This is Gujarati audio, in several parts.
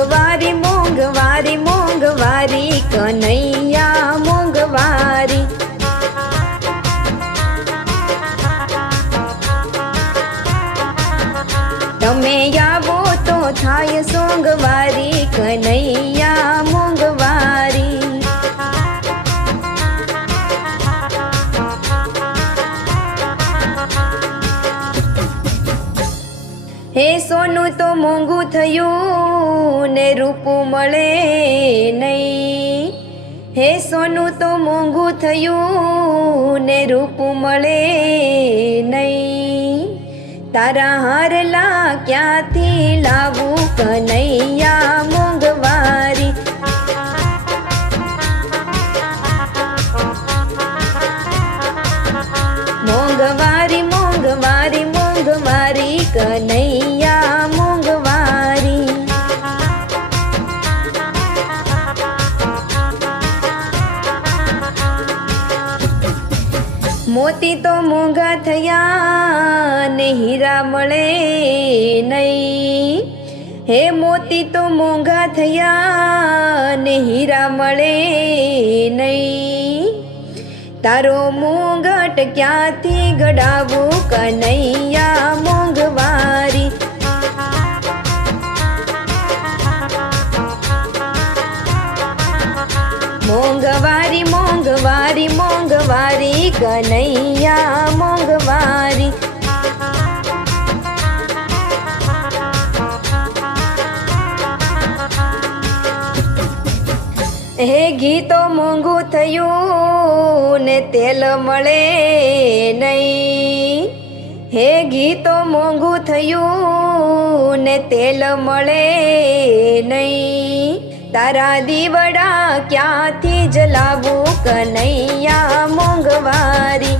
મોંઘવારી મોંઘવારી મોંઘવારી કનૈયા મોંઘવારી તમે આવો તો થાય સોંગવારી કનૈયા મોંઘવારી હે સોનું તો મોંઘું થયું ને રૂપું મળે નહીં હે સોનું તો મોંઘું થયું ને રૂપું મળે નહીં તારા હારલા ક્યાંથી લાવું કનૈયા મોંઘવારી મોંઘવારી મોંઘવારી મોંઘવારી કનૈયા મોંઘવારી મોતી તો મોંઘા થયા ને હીરા મળે નહીં હે મોતી તો મોંઘા થયા ને હીરા મળે નહીં તારો મુંગટ ક્યાંથી ઘડાવું કનૈયા મોંઘવારી મોંઘવારી મોંઘવારી મોંઘવારી કનૈયા મોંઘવારી હે ઘી તો મોંઘું થયું ને તેલ મળે નહીં હે ઘી તો મોંઘું થયું ને તેલ મળે નહીં તારા દીવડા ક્યાંથી જલાવું કનૈયા મોંઘવારી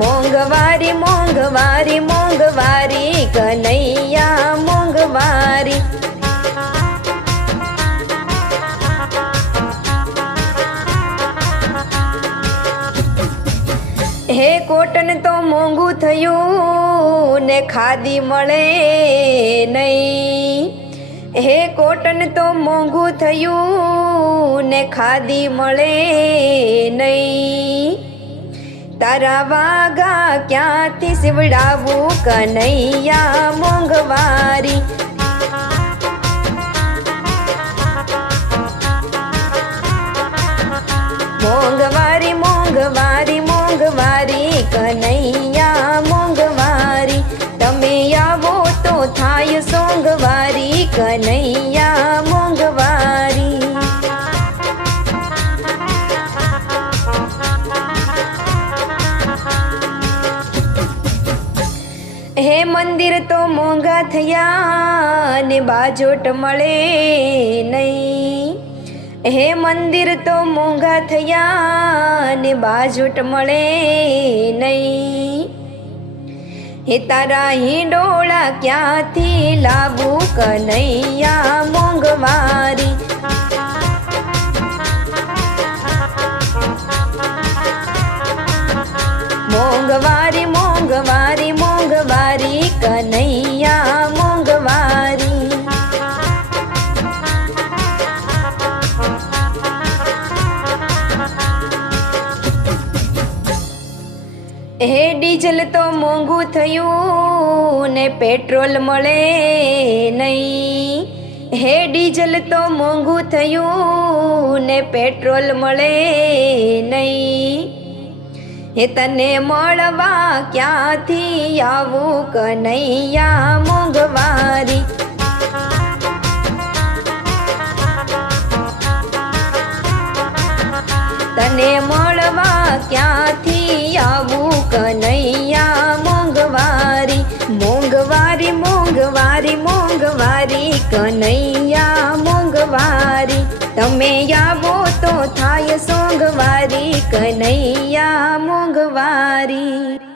મોંઘવારી મોંઘવારી મોંઘવારી કનૈયા મોંઘવારી હે કોટન તો મોંઘું થયું ને ખાદી મળે નહીં હે કોટન તો મોંઘું થયું ને ખાદી મળે નહીં તારા વાઘા ક્યાંથી સીવડાવું કનૈયા મોંઘવારી મોંઘવારી મોંઘવારી મોંઘવારી કનૈયા મોંઘવારી તમે આવો તો થાય સોંગવારી કનૈયા મોંઘવારી હે મંદિર તો મોંઘા થયા ને બાજોટ મળે નહીં હે મંદિર તો મોંઘા થયા ને બાજોટ મળે નહીં હે તારા હિંડોળા ક્યાંથી લાવું કનૈયા મોંઘવારી મોંઘવારી મોંઘવારી મોંઘવારી કનૈયા મોંઘવારી હે ડીઝલ તો મોંઘું થયું ને પેટ્રોલ મળે નહીં હે ડીઝલ તો મોંઘું થયું ને પેટ્રોલ મળે નહીં હે તને મળવા ક્યાંથી આવું કનૈયા મોંઘવારી તને મળવા ક્યાંથી આવું કનૈયા મોંઘવારી મોંઘવારી મોંઘવારી મોંઘવારી કનૈયા મોંઘવારી તમે આવો તો થાય સોંગવારી કનૈયા મોંઘવારી।